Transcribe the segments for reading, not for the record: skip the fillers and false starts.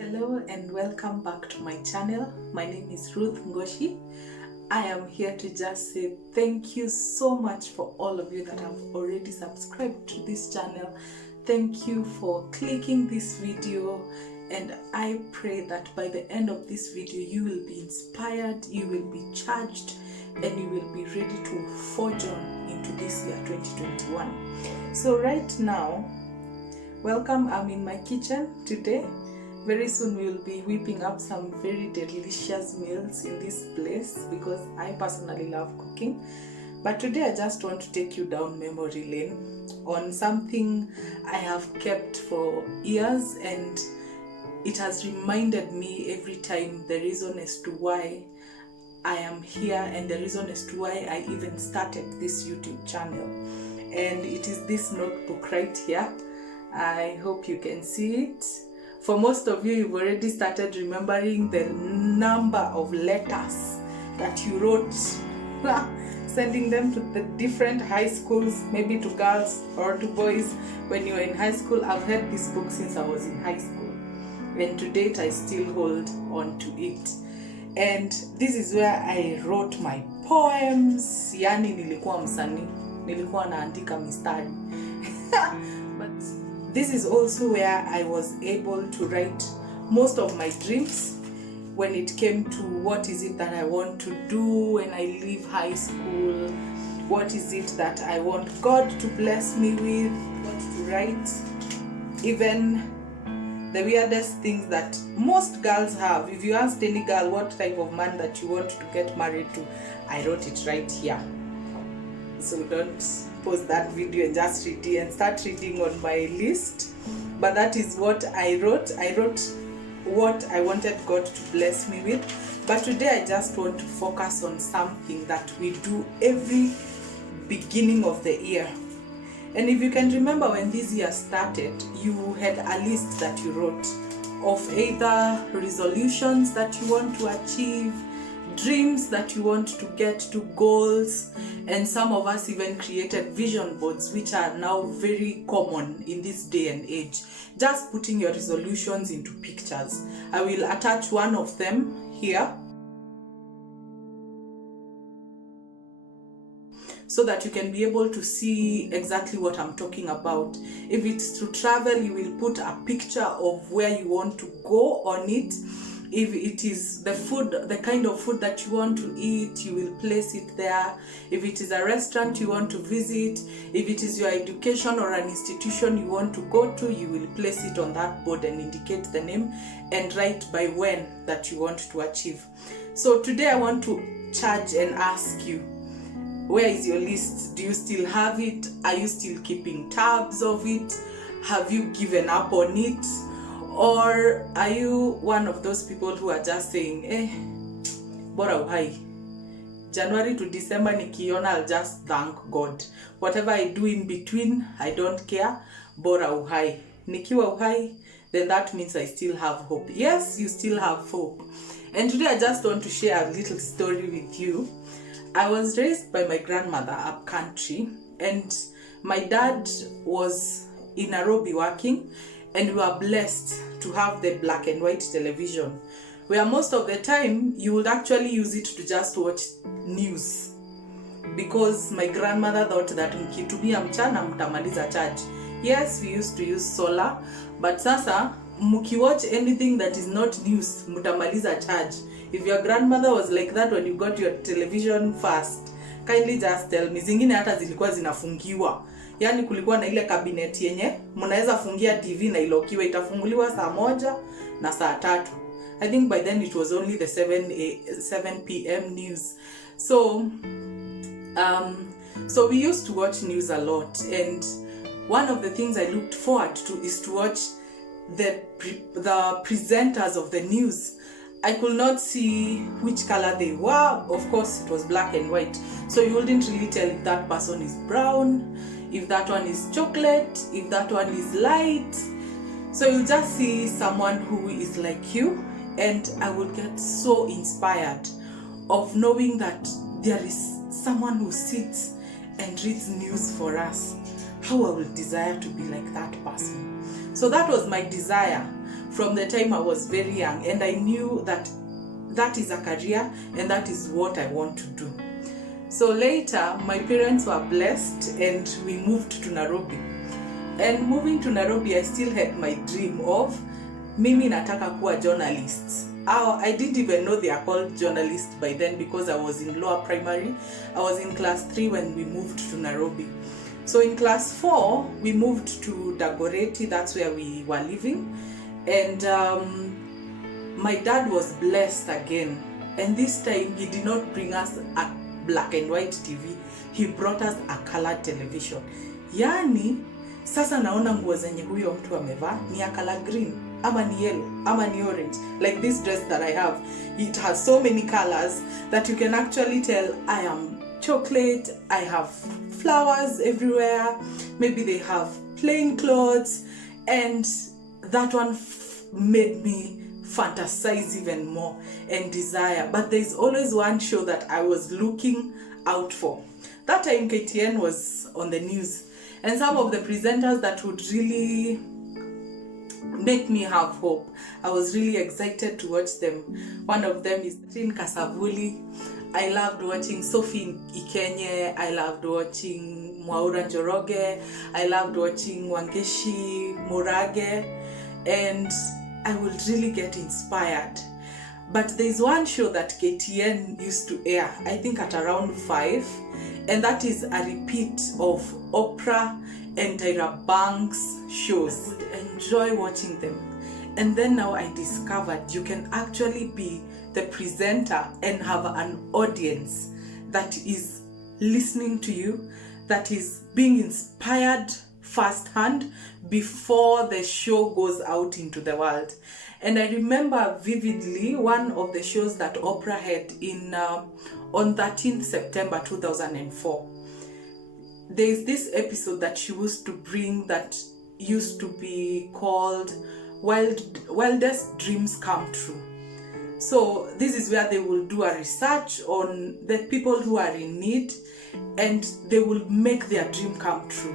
Hello and welcome back to my channel. My name is Ruth Ngoshi. I am here to just say thank you so much for all of you that have already subscribed to this channel. Thank you for clicking this video, and I pray that by the end of this video you will be inspired, you will be charged, and you will be ready to forge on into this year 2021. So right now, welcome. I'm in my kitchen today. Very soon we will be whipping up some very delicious meals in this place because I personally love cooking. But today I just want to take you down memory lane on something I have kept for years, and it has reminded me every time the reason as to why I am here and the reason as to why I even started this YouTube channel. And it is this notebook right here. I hope you can see it. For most of you, you've already started remembering the number of letters that you wrote, sending them to the different high schools, maybe to girls or to boys when you were in high school. I've had this book since I was in high school, and to date I still hold on to it. And this is where I wrote my poems. Yani nilikuwa msanii, nilikuwa naandika mistari. But this is also where I was able to write most of my dreams when it came to what is it that I want to do when I leave high school, what is it that I want God to bless me with, what to write, even the weirdest things that most girls have. If you asked any girl what type of man that you want to get married to, I wrote it right here. So don't pause that video and just read it and start reading on my list. But that is what I wrote. I wrote what I wanted God to bless me with. But today I just want to focus on something that we do every beginning of the year. And if you can remember when this year started, you had a list that you wrote of either resolutions that you want to achieve, dreams that you want to get to, goals, and some of us even created vision boards, which are now very common in this day and age. Just putting your resolutions into pictures. I will attach one of them here so that you can be able to see exactly what I'm talking about. If it's to travel, you will put a picture of where you want to go on it. If it is the food, the kind of food that you want to eat, you will place it there. If it is a restaurant you want to visit, if it is your education or an institution you want to go to, you will place it on that board and indicate the name and write by when that you want to achieve. So today I want to charge and ask you, where is your list? Do you still have it? Are you still keeping tabs of it? Have you given up on it? Or are you one of those people who are just saying, bora uhai. January to December nikiona, I'll just thank God. Whatever I do in between, I don't care. Bora uhai. Nikiwa uhai, then that means I still have hope. Yes, you still have hope. And today I just want to share a little story with you. I was raised by my grandmother up country, and my dad was in Nairobi working, and we were blessed to have the black and white television, where most of the time you would actually use it to just watch news, because my grandmother thought that mkitumia mchana mtamaliza charge. Yes, we used to use solar, but sasa mkiwatch anything that is not news mtamaliza charge. If your grandmother was like that when you got your television first, kindly just tell me. Zingine hata zilikuwa zinafungiwa. Yani kulikuwa na ile cabinet yenye mnaweza fungia TV na ilokiwa, itafunguliwa saa 1 na saa 3. I think by then it was only the 7 p.m. news. So we used to watch news a lot, and one of the things I looked forward to is to watch the presenters of the news. I could not see which color they were. Of course, it was black and white, so you wouldn't really tell if that person is brown, if that one is chocolate, if that one is light. So you just see someone who is like you, and I would get so inspired of knowing that there is someone who sits and reads news for us. How I would desire to be like that person. So that was my desire. from the time I was very young, and I knew that that is a career and that is what I want to do. So later, my parents were blessed and we moved to Nairobi. And moving to Nairobi, I still had my dream of mimi nataka kuwa journalists. I didn't even know they are called journalists by then because I was in lower primary. I was in class 3 when we moved to Nairobi. So in class 4, we moved to Dagoretti, that's where we were living. And my dad was blessed again. And this time, he did not bring us a black and white TV. He brought us a colored television. Yani, sasa naona nguo zenye huyo mtu amevaa ni ya color green, ama ni yellow, ama ni orange. Like this dress that I have, it has so many colors that you can actually tell I am chocolate, I have flowers everywhere, maybe they have plain clothes, and that one made me fantasize even more and desire. But there's always one show that I was looking out for. That time KTN was on the news, and some of the presenters that would really make me have hope. I was really excited to watch them. One of them is Tin Kasavuli. I loved watching Sophie Ikenye. I loved watching Mwaura Njoroge. I loved watching Wangeshi Murage. And I would really get inspired. But there's one show that KTN used to air, I think at around 5. And that is a repeat of Oprah and Tyra Banks shows. I would enjoy watching them. And then now I discovered you can actually be the presenter and have an audience that is listening to you, that is being inspired firsthand before the show goes out into the world. And I remember vividly one of the shows that Oprah had on 13th September 2004. There's this episode that she used to bring that used to be called Wildest Dreams Come True. So this is where they will do a research on the people who are in need, and they will make their dream come true.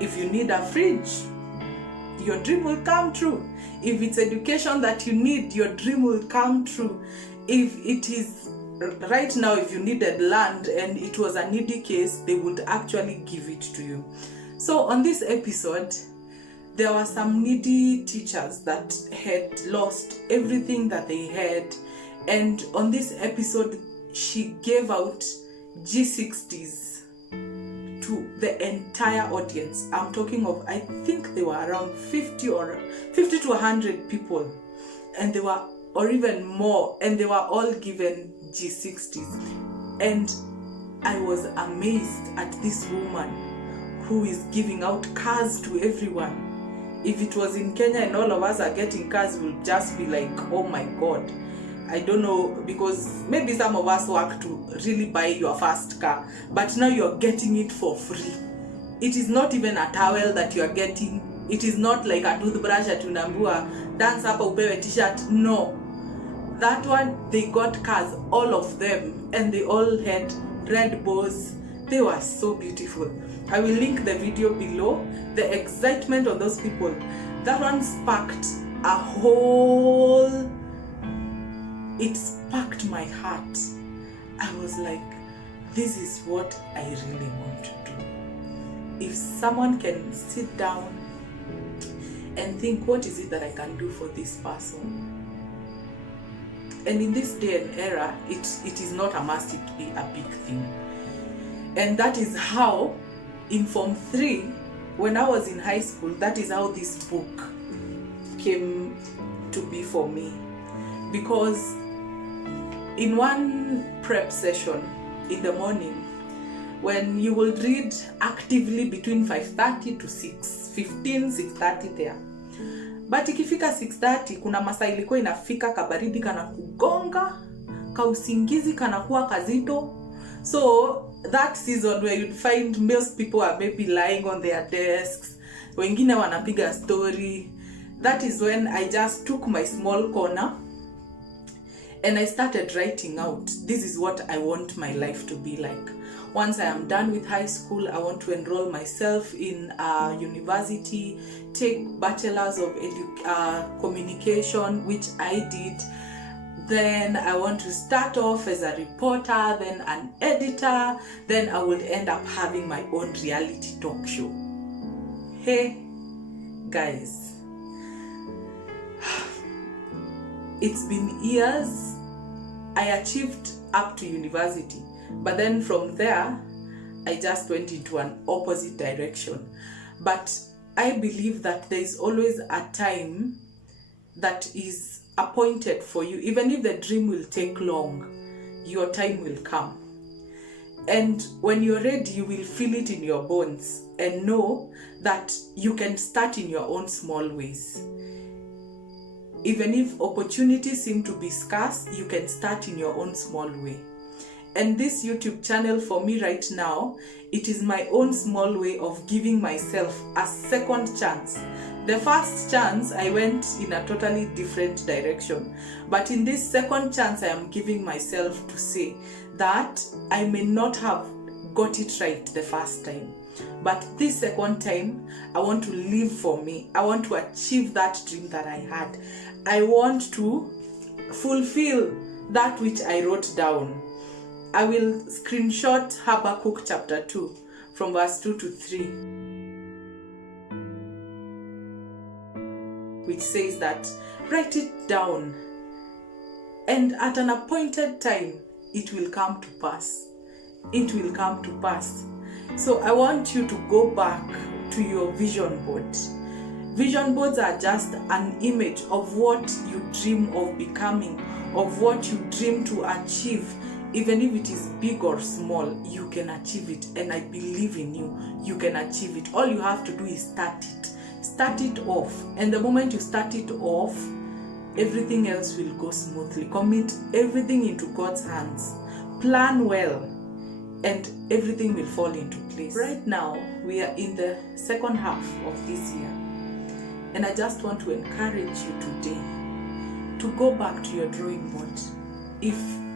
If you need a fridge, your dream will come true. If it's education that you need, your dream will come true. If it is right now, if you needed land and it was a needy case, they would actually give it to you. So on this episode, there were some needy teachers that had lost everything that they had. And on this episode, she gave out G60s to the entire audience. I'm talking of, I think they were around 50 to 100 people. And they were, or even more, and they were all given G60s. And I was amazed at this woman who is giving out cars to everyone. If it was in Kenya and all of us are getting cars, we'll just be like, oh my God. I don't know, because maybe some of us work to really buy your first car, but now you're getting it for free. It is not even a towel that you're getting. It is not like a toothbrush at unambua, dance hapa upewe t-shirt. No. That one, they got cars, all of them, and they all had red bows. They were so beautiful. I will link the video below. The excitement of those people, that one sparked a whole, it sparked my heart. I was like, this is what I really want to do. If someone can sit down and think, what is it that I can do for this person? And in this day and era, it is not a must to be a big thing. And that is how, in Form 3, when I was in high school, that is how this book came to be for me. Because in one prep session in the morning, when you will read actively between 5:30 to 6:15, 6:30 there. But ikifika 6:30, kuna masaa ilikuwa inafika kabaridi kana kugonga, kausingizi kana kuwa kazito. So that season where you'd find most people are maybe lying on their desks, wengine wanapiga story, that is when I just took my small corner And I started writing out, this is what I want my life to be like. Once I am done with high school, I want to enroll myself in university, take bachelor's of communication, which I did. Then I want to start off as a reporter, then an editor, then I will end up having my own reality talk show. Hey, guys, it's been years. I achieved up to university, but then from there, I just went into an opposite direction. But I believe that there is always a time that is appointed for you. Even if the dream will take long, your time will come. And when you're ready, you will feel it in your bones and know that you can start in your own small ways. Even if opportunities seem to be scarce, you can start in your own small way. And this YouTube channel for me right now, it is my own small way of giving myself a second chance. The first chance, I went in a totally different direction. But in this second chance, I am giving myself to say that I may not have got it right the first time. But this second time, I want to live for me. I want to achieve that dream that I had. I want to fulfill that which I wrote down. I will screenshot Habakkuk chapter 2 from verse 2 to 3, which says that write it down, and at an appointed time it will come to pass. It will come to pass. So I want you to go back to your vision board. Vision boards are just an image of what you dream of becoming, of what you dream to achieve. Even if it is big or small, you can achieve it. And I believe in you. You can achieve it. All you have to do is start it. Start it off. And the moment you start it off, everything else will go smoothly. Commit everything into God's hands. Plan well. And everything will fall into place. Right now, we are in the second half of this year. And I just want to encourage you today to go back to your drawing board. If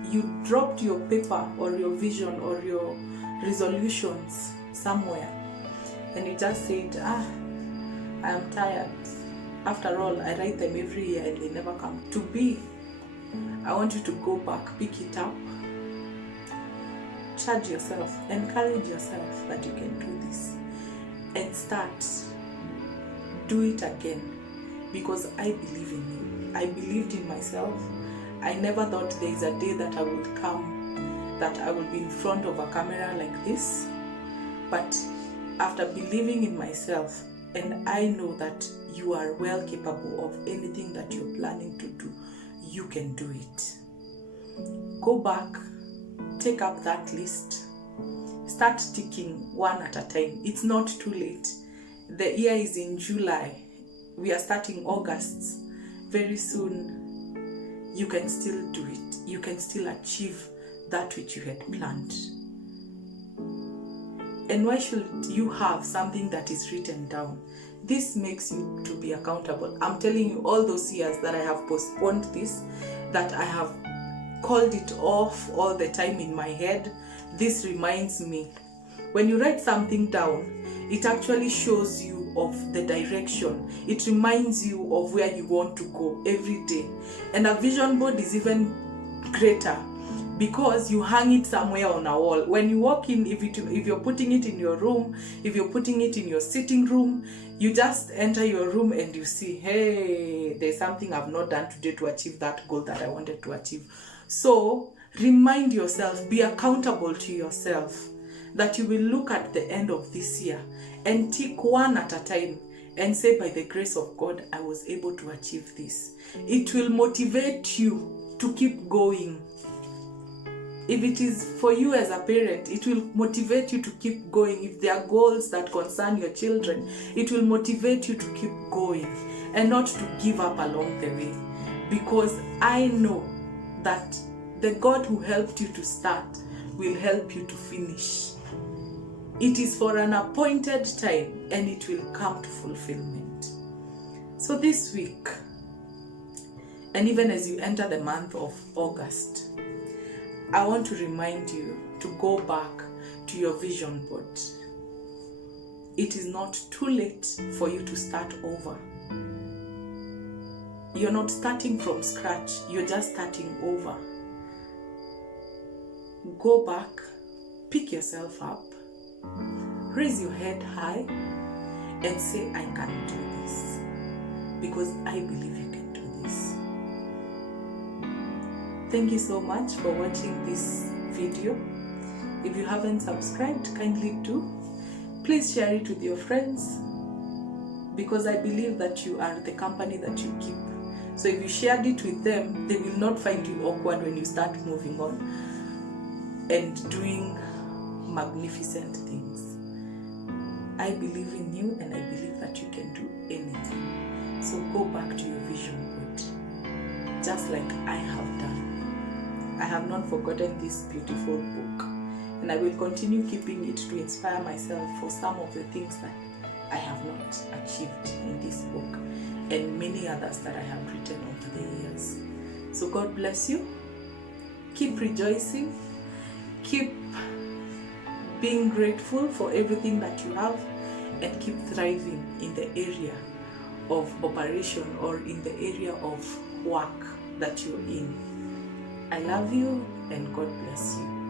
you dropped your paper or your vision or your resolutions somewhere and you just said, I am tired. After all, I write them every year and they never come to be. I want you to go back, pick it up, charge yourself, encourage yourself that you can do this and start. Do it again, because I believe in you. I believed in myself. I never thought there is a day that I would come, that I will be in front of a camera like this. But after believing in myself, and I know that you are well capable of anything that you're planning to do, you can do it. Go back, take up that list, start ticking one at a time. It's not too late. The year is in July. We are starting August. Very soon, you can still do it. You can still achieve that which you had planned. And why should you have something that is written down? This makes you to be accountable. I'm telling you, all those years that I have postponed this, that I have called it off all the time in my head, this reminds me. When you write something down, it actually shows you of the direction. It reminds you of where you want to go every day. And a vision board is even greater because you hang it somewhere on a wall. When you walk in, if you're putting it in your room, if you're putting it in your sitting room, you just enter your room and you see, hey, there's something I've not done today to achieve that goal that I wanted to achieve. So remind yourself, be accountable to yourself, that you will look at the end of this year and tick one at a time and say, by the grace of God, I was able to achieve this. It will motivate you to keep going. If it is for you as a parent, it will motivate you to keep going. If there are goals that concern your children, it will motivate you to keep going and not to give up along the way. Because I know that the God who helped you to start will help you to finish. It is for an appointed time and it will come to fulfillment. So this week, And even as you enter the month of August, I want to remind you to go back to your vision board. It is not too late for you to start over. You're not starting from scratch, you're just starting over. Go back, pick yourself up, raise your head high, and say, I can do this, because I believe you can do this. Thank you so much for watching this video. If you haven't subscribed, kindly do. Please share it with your friends, because I believe that you are the company that you keep. So if you shared it with them, they will not find you awkward when you start moving on and doing magnificent things. I believe in you, and I believe that you can do anything. So go back to your vision board, just like I have done. I have not forgotten this beautiful book, and I will continue keeping it to inspire myself for some of the things that I have not achieved in this book, and many others that I have written over the years. So God bless you. Keep rejoicing. Keep being grateful for everything that you have, and keep thriving in the area of operation or in the area of work that you're in. I love you, and God bless you.